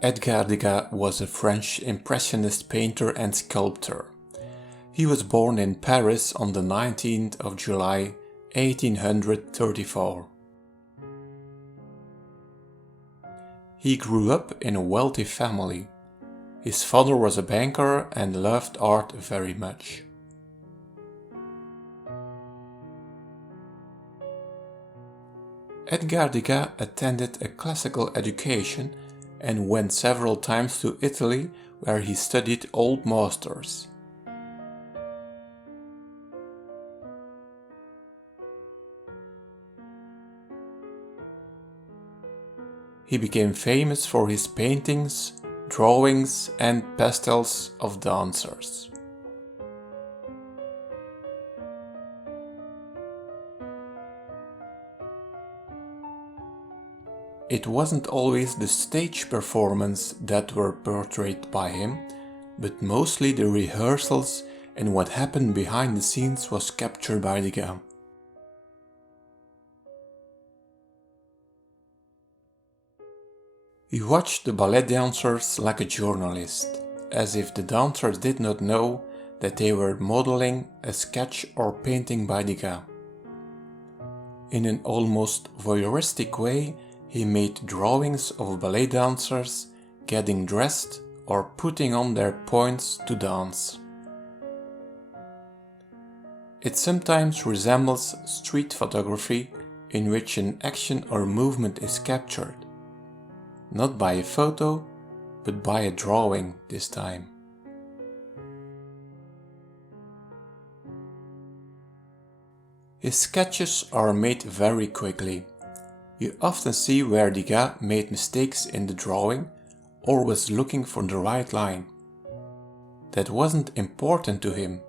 Edgar Degas was a French impressionist painter and sculptor. He was born in Paris on the 19th of July 1834. He grew up in a wealthy family. His father was a banker and loved art very much. Edgar Degas attended a classical education and went several times to Italy, where he studied old masters. He became famous for his paintings, drawings and pastels of dancers. It wasn't always the stage performance that were portrayed by him, but mostly the rehearsals and what happened behind the scenes was captured by Degas. He watched the ballet dancers like a journalist, as if the dancers did not know that they were modeling a sketch or painting by Degas. In an almost voyeuristic way, he made drawings of ballet dancers getting dressed or putting on their points to dance. It sometimes resembles street photography in which an action or movement is captured, not by a photo, but by a drawing this time. His sketches are made very quickly. You often see where Degas made mistakes in the drawing or was looking for the right line. That wasn't important to him.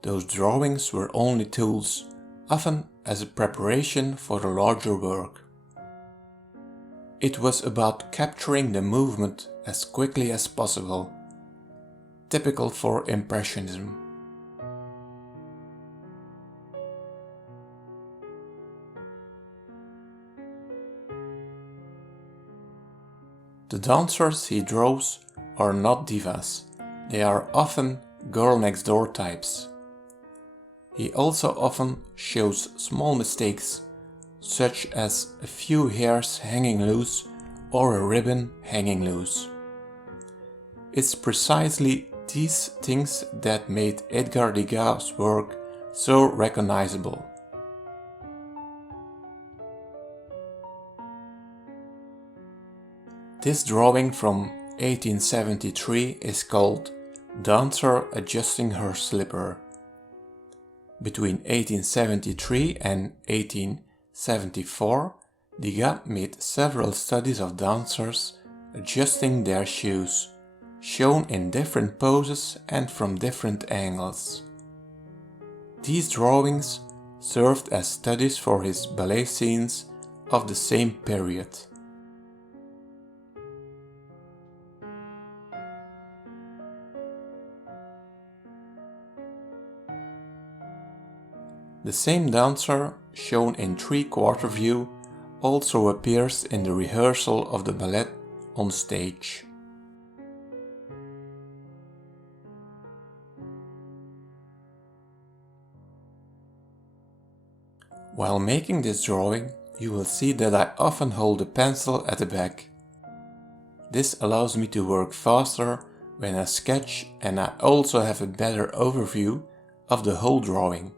Those drawings were only tools, often as a preparation for the larger work. It was about capturing the movement as quickly as possible, typical for Impressionism. The dancers he draws are not divas, they are often girl next door types. He also often shows small mistakes, such as a few hairs hanging loose or a ribbon hanging loose. It's precisely these things that made Edgar Degas' work so recognizable. This drawing from 1873 is called Dancer Adjusting Her Slipper. Between 1873 and 1874, Degas made several studies of dancers adjusting their shoes, shown in different poses and from different angles. These drawings served as studies for his ballet scenes of the same period. The same dancer, shown in three-quarter view, also appears in the rehearsal of the ballet on stage. While making this drawing, you will see that I often hold a pencil at the back. This allows me to work faster when I sketch, and I also have a better overview of the whole drawing.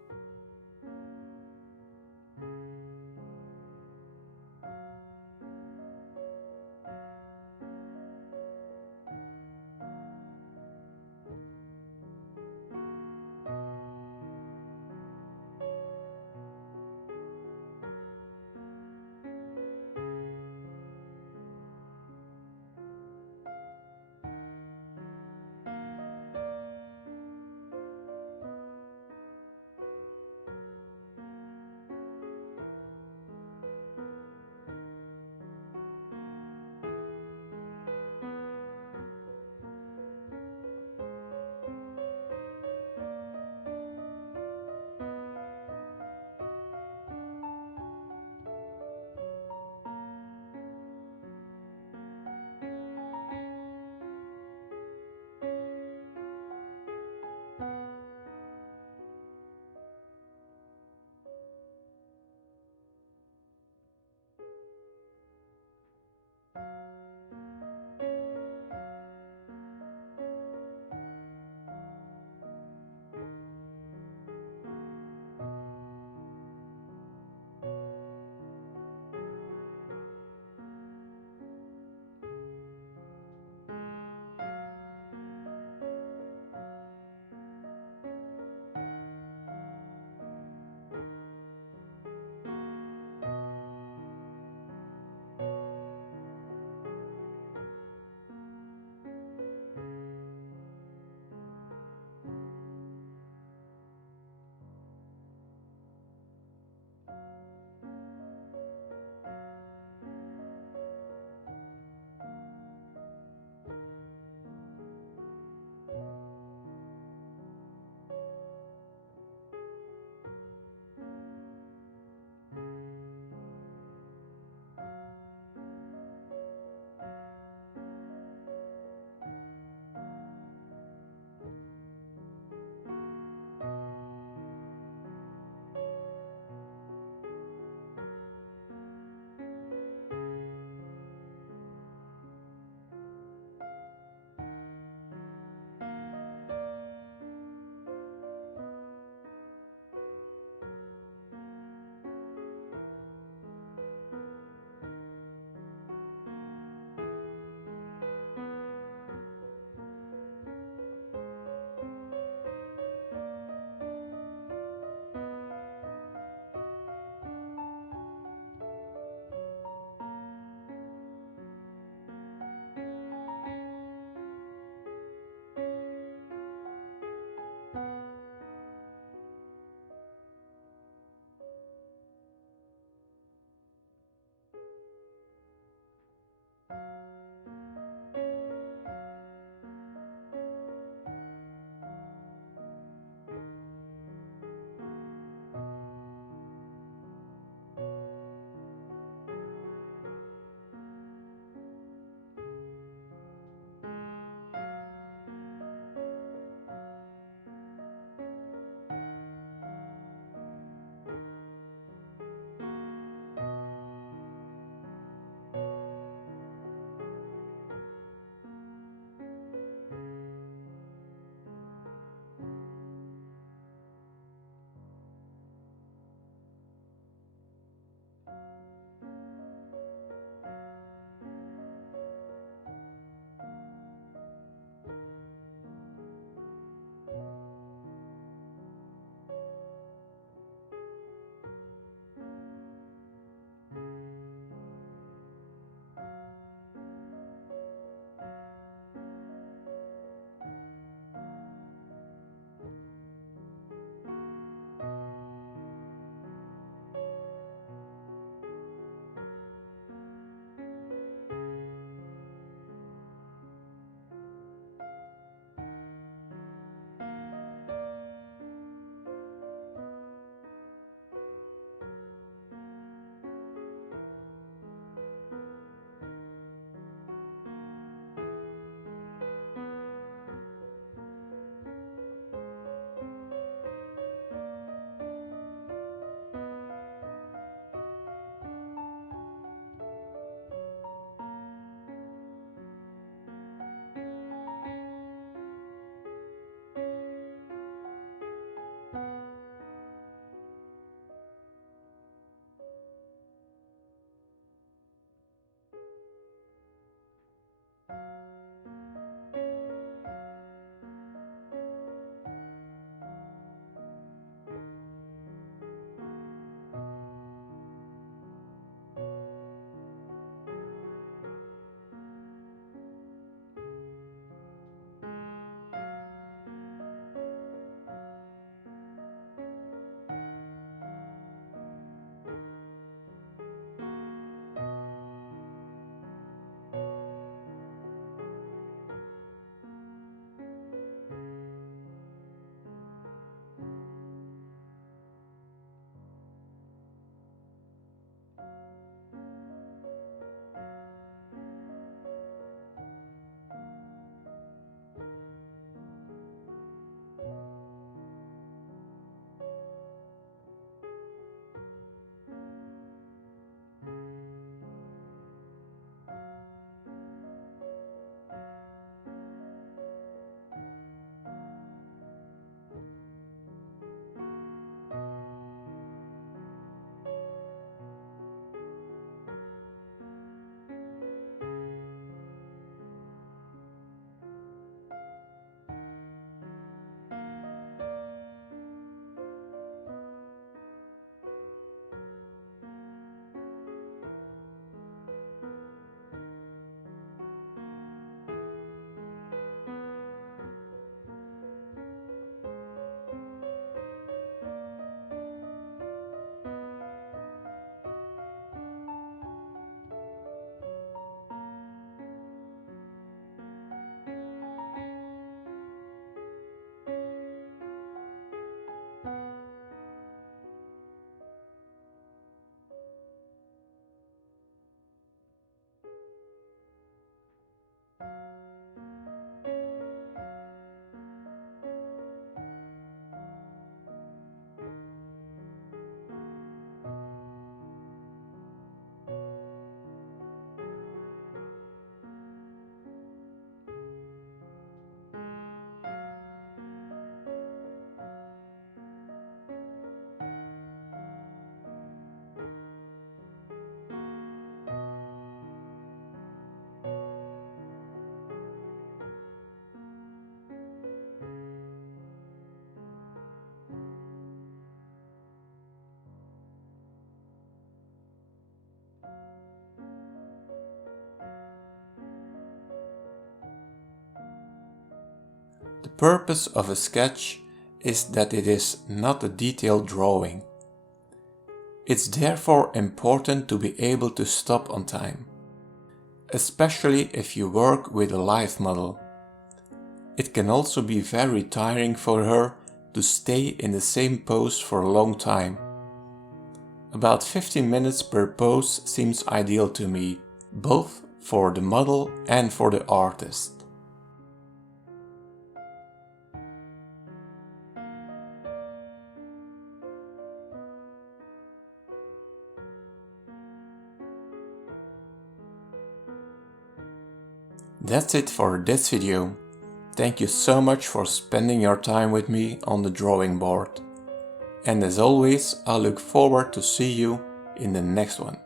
purpose of a sketch is that it is not a detailed drawing. It's therefore important to be able to stop on time, especially if you work with a live model. It can also be very tiring for her to stay in the same pose for a long time. About 15 minutes per pose seems ideal to me, both for the model and for the artist. That's it for this video. Thank you so much for spending your time with me on the drawing board. And as always, I look forward to see you in the next one.